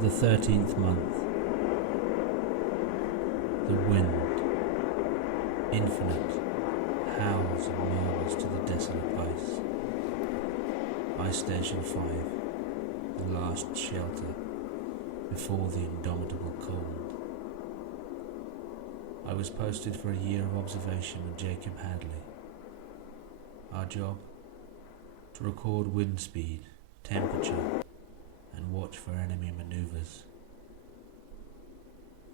The 13th month. The wind, infinite, howls and murmurs to the desolate ice. Ice Station 5, the last shelter before the indomitable cold. I was posted for a year of observation with Jacob Hadley. Our job? To record wind speed, temperature, and watch for enemy maneuvers.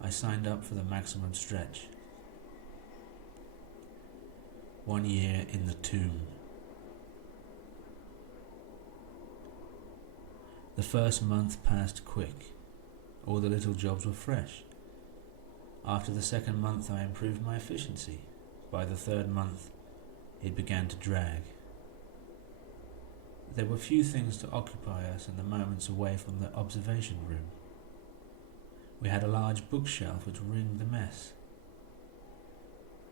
I signed up for the maximum stretch. 1 year in the tomb. The first month passed quick. All the little jobs were fresh. After the second month I improved my efficiency. By the third month it began to drag. There were few things to occupy us in the moments away from the observation room. We had a large bookshelf which ringed the mess.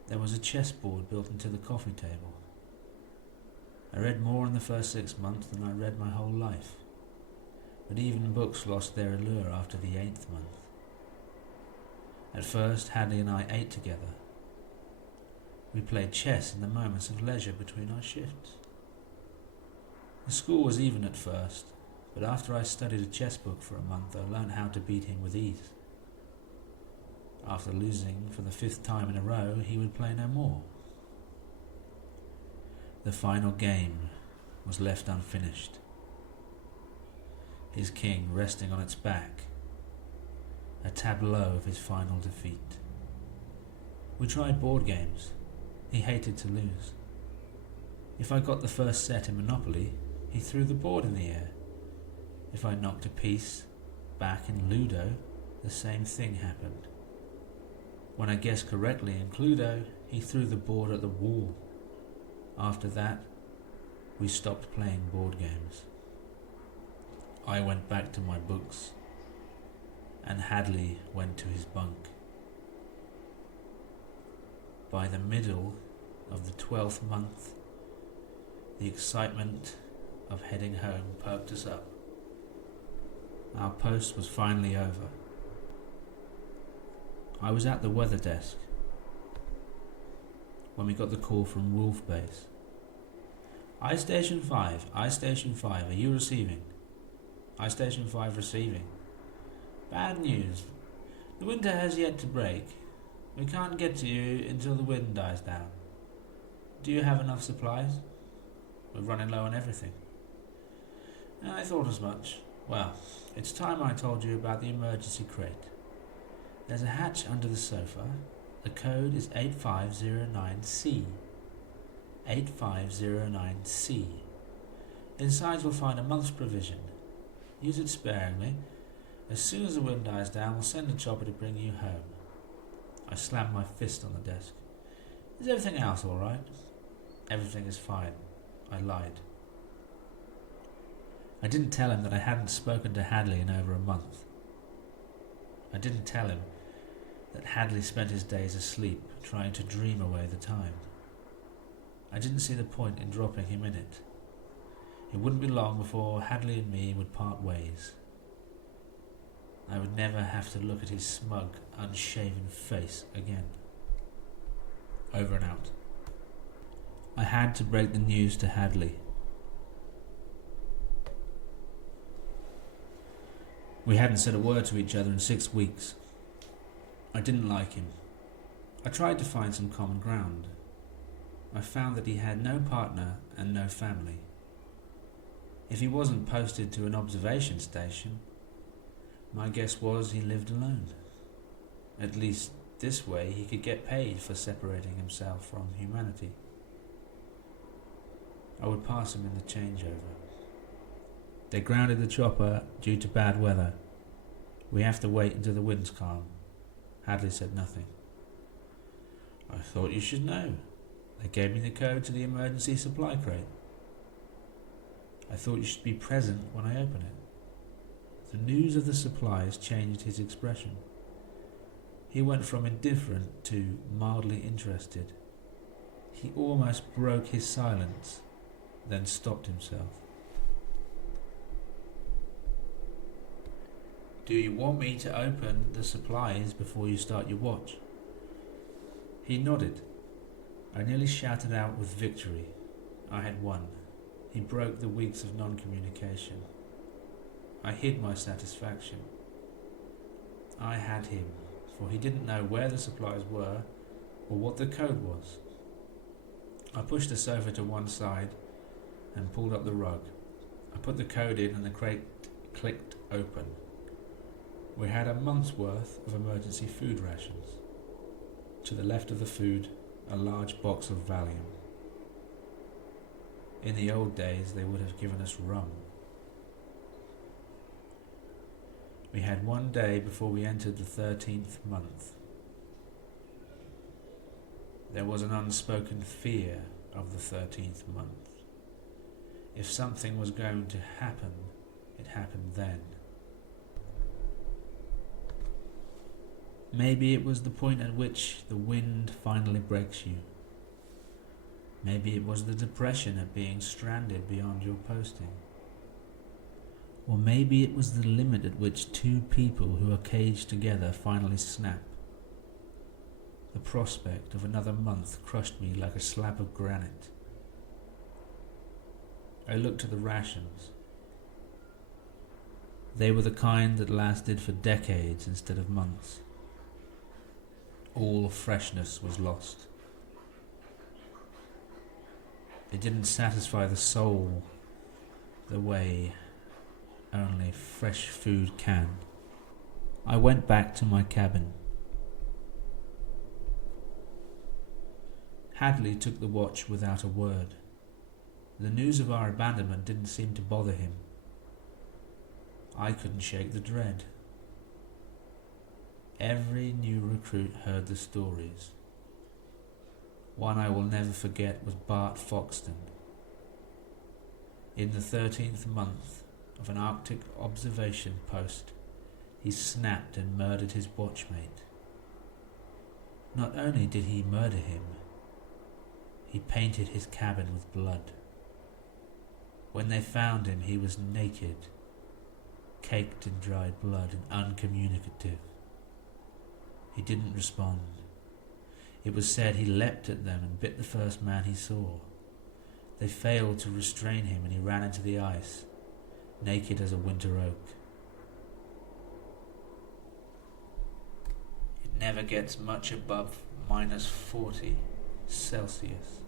There was a chessboard built into the coffee table. I read more in the first 6 months than I read my whole life, but even books lost their allure after the 8th month. At first, Hadley and I ate together. We played chess in the moments of leisure between our shifts. The score was even at first, but after I studied a chess book for a month, I learned how to beat him with ease. After losing for the 5th time in a row, he would play no more. The final game was left unfinished. His king resting on its back, a tableau of his final defeat. We tried board games. He hated to lose. If I got the first set in Monopoly, he threw the board in the air. If I knocked a piece back in Ludo, the same thing happened. When I guessed correctly in Cluedo, he threw the board at the wall. After that, we stopped playing board games. I went back to my books, and Hadley went to his bunk. By the middle of the 12th month, the excitement of heading home perked us up. Our post was finally over. I was at the weather desk when we got the call from Wolf Base. I Station 5, are you receiving? I Station 5 receiving. Bad news. The winter has yet to break. We can't get to you until the wind dies down. Do you have enough supplies? We're running low on everything. I thought as much. Well, it's time I told you about the emergency crate. There's a hatch under the sofa. The code is 8509C. 8509C. Inside you'll find a month's provision. Use it sparingly. As soon as the wind dies down, we'll send a chopper to bring you home. I slammed my fist on the desk. Is everything else all right? Everything is fine. I lied. I didn't tell him that I hadn't spoken to Hadley in over a month. I didn't tell him that Hadley spent his days asleep, trying to dream away the time. I didn't see the point in dropping him in it. It wouldn't be long before Hadley and me would part ways. I would never have to look at his smug, unshaven face again. Over and out. I had to break the news to Hadley. We hadn't said a word to each other in 6 weeks. I didn't like him. I tried to find some common ground. I found that he had no partner and no family. If he wasn't posted to an observation station, my guess was he lived alone. At least this way he could get paid for separating himself from humanity. I would pass him in the changeover. They grounded the chopper due to bad weather. We have to wait until the wind's calm. Hadley said nothing. I thought you should know. They gave me the code to the emergency supply crate. I thought you should be present when I open it. The news of the supplies changed his expression. He went from indifferent to mildly interested. He almost broke his silence, then stopped himself. "Do you want me to open the supplies before you start your watch?" He nodded. I nearly shouted out with victory. I had won. He broke the weeks of non-communication. I hid my satisfaction. I had him, for he didn't know where the supplies were or what the code was. I pushed the sofa to one side and pulled up the rug. I put the code in and the crate clicked open. We had a month's worth of emergency food rations. To the left of the food, a large box of Valium. In the old days, they would have given us rum. We had one day before we entered the 13th month. There was an unspoken fear of the 13th month. If something was going to happen, it happened then. Maybe it was the point at which the wind finally breaks you. Maybe it was the depression at being stranded beyond your posting. Or maybe it was the limit at which two people who are caged together finally snap. The prospect of another month crushed me like a slab of granite. I looked at the rations. They were the kind that lasted for decades instead of months. All freshness was lost. It didn't satisfy the soul the way only fresh food can. I went back to my cabin. Hadley took the watch without a word. The news of our abandonment didn't seem to bother him. I couldn't shake the dread. Every new recruit heard the stories. One I will never forget was Bart Foxton. In the 13th month of an Arctic observation post, he snapped and murdered his watchmate. Not only did he murder him, he painted his cabin with blood. When they found him, he was naked, caked in dried blood and uncommunicative. He didn't respond. It was said he leapt at them and bit the first man he saw. They failed to restrain him and he ran into the ice, naked as a winter oak. It never gets much above -40 Celsius.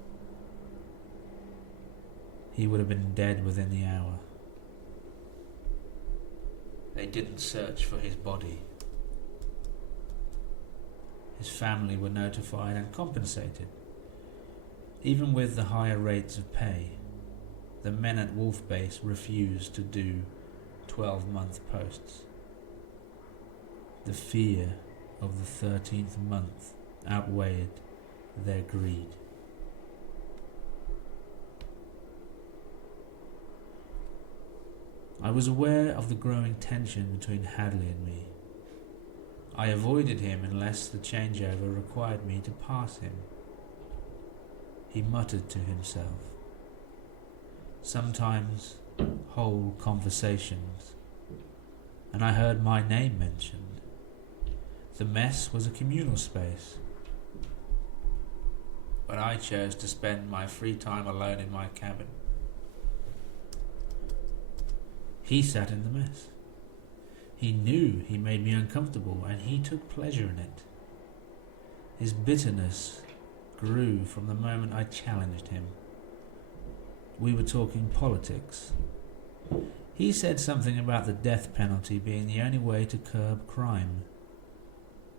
He would have been dead within the hour. They didn't search for his body. His family were notified and compensated. Even with the higher rates of pay, the men at Wolf Base refused to do 12-month posts. The fear of the 13th month outweighed their greed. I was aware of the growing tension between Hadley and me. I avoided him unless the changeover required me to pass him. He muttered to himself. Sometimes whole conversations, and I heard my name mentioned. The mess was a communal space, but I chose to spend my free time alone in my cabin. He sat in the mess. He knew he made me uncomfortable, and he took pleasure in it. His bitterness grew from the moment I challenged him. We were talking politics. He said something about the death penalty being the only way to curb crime.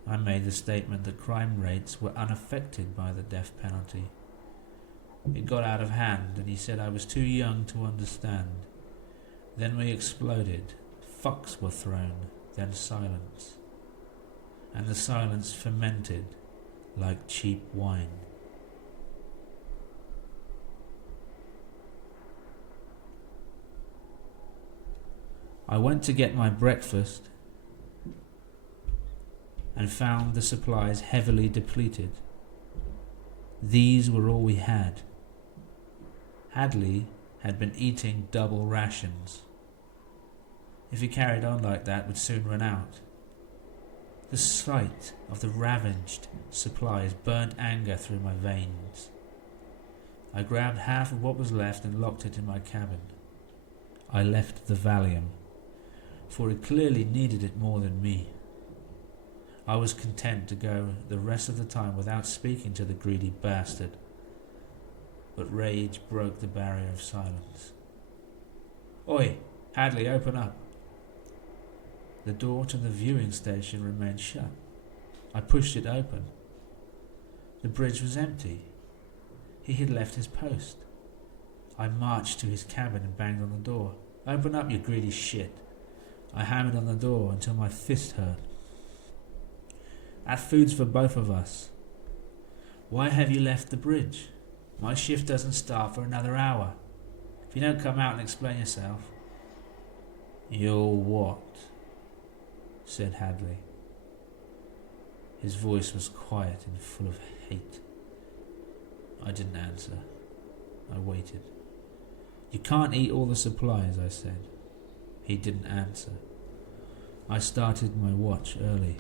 I made the statement that crime rates were unaffected by the death penalty. It got out of hand, and he said I was too young to understand. Then we exploded. Fucks were thrown, then silence. And the silence fermented like cheap wine. I went to get my breakfast and found the supplies heavily depleted. These were all we had. Hadley had been eating double rations. If he carried on like that, we'd soon run out. The sight of the ravaged supplies burnt anger through my veins. I grabbed half of what was left and locked it in my cabin. I left the Valium, for it clearly needed it more than me. I was content to go the rest of the time without speaking to the greedy bastard, but rage broke the barrier of silence. "Oi, Hadley, open up." The door to the viewing station remained shut. I pushed it open. The bridge was empty. He had left his post. I marched to his cabin and banged on the door. "Open up, you greedy shit." I hammered on the door until my fist hurt. "That food's for both of us. Why have you left the bridge? My shift doesn't start for another hour. If you don't come out and explain yourself..." "You'll what?" said Hadley. His voice was quiet and full of hate. I didn't answer. I waited. "You can't eat all the supplies," I said. He didn't answer. I started my watch early.